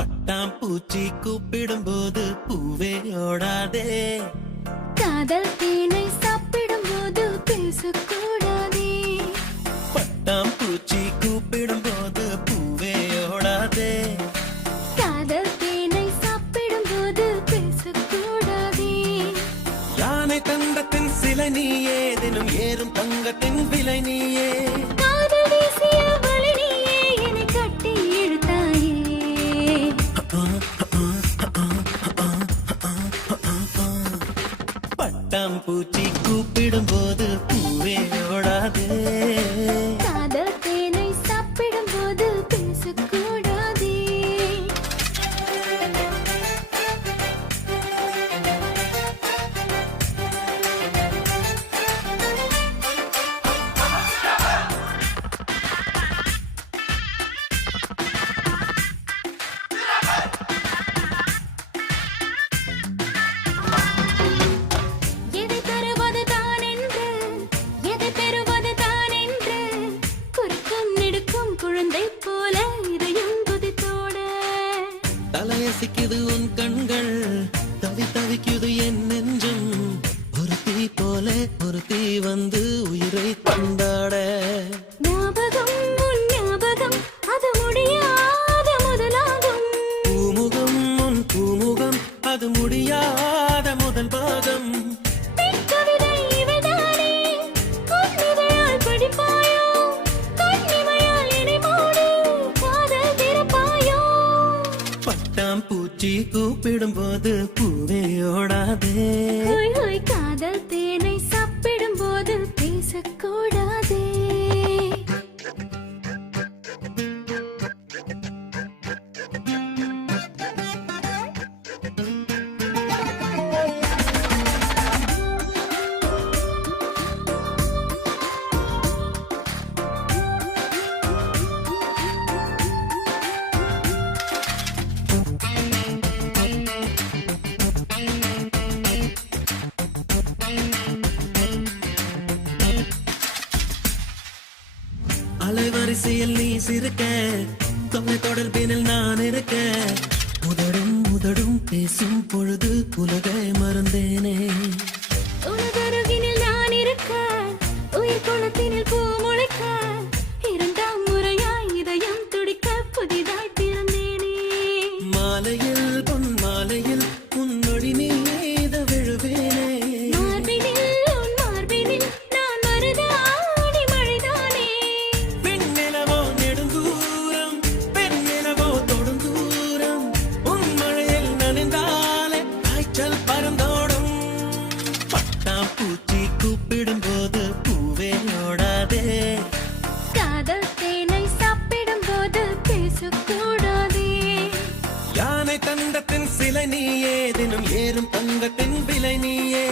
பட்டாம்பூச்சி கூப்பிடும் போது பூவே ஓடாதே. காதல் தேனை சாப்பிடும் போது பேசக்கூடாதே. பட்டாம்பூச்சி கூப்பிடும் போது பூவே ஓடாதே. காதல் தேனை சாப்பிடும் போது பேசக்கூடாதே. யானை தந்தத்தின் சிலை நீயே, தினம் ஏறும் தங்கத்தின் விலை நீயே. காதல் வீசிய வழி நீயே, என்னை கட்டி இழுத்தாயே. பட்டாம்பூச்சி கூப்பிடும் போது பூவே ஓடாதே. காதல் தேனை சாப்பிடும் போது பேசக்கூடாதே. எதை தருவது தான் என்று, எதை பெறுவது தான் என்று, குறுக்கும் நெடுக்கும் குழந்தை போல இதையும் குதித்தோட. தலையசிக்குது உன் கண்கள், தவிக்குது என் நெஞ்சம். ஒரு தீ போல ஒரு தீ வந்து உயிரை தந்தாட. ஞாபகம் உன் ஞாபகம், அது முடியாத முதலாகும். பூமுகம் உன் பூமுகம், அது முடியாத முதல் பாகம். பெண் கவிதை இவைதானே, உன் இதழால் படிப்பாயோ, கண்ணிமையால் என்னை மூடு, காதல் திறப்பாயோ. பட்டாம்பூச்சி கூப்பிடும் போது பூவே ஓடாதே. ஹோய் ஹோய் காதல் தேனை சாப்பிடும் போது பேசக்கூடாதே. அலைவரிசையில் நீ சிரிக்க, தொலை தொடர்பினில் நான் இருக்க. முதடும் பேசும் பொழுது உலகை மறந்தேனே. உனதருகினில் நான் இருக்க, உயிர் குளத்தினில் பூ முளைக்க, இரண்டாம் முறையாய் இதயம் துடிக்க புதிதாய் பிறந்தேனே. மாலையில் பொன் மாலையில் உன்னொழி மீத விழுவேனே. மார்பினில் உன் மார்பினில் நான் மருதாடி மழைதானே. பெண்ணிலவோ நெடுந்தூரம், பெண்ணிலவோ தொடுந்தூரம். உன் மழையில் நனைந்தாலே காய்ச்சல் பறந்தோடும். பட்டாம்பூச்சி கூப்பிடும் போது பூவே ஓடாதே. காதல் தேனை சாப்பிடும் போது பேசக்கூடாதே. யானை தந்தத்தின் சிலை நீயே, தினம் ஏறும் தங்கத்தின் விலை நீயே.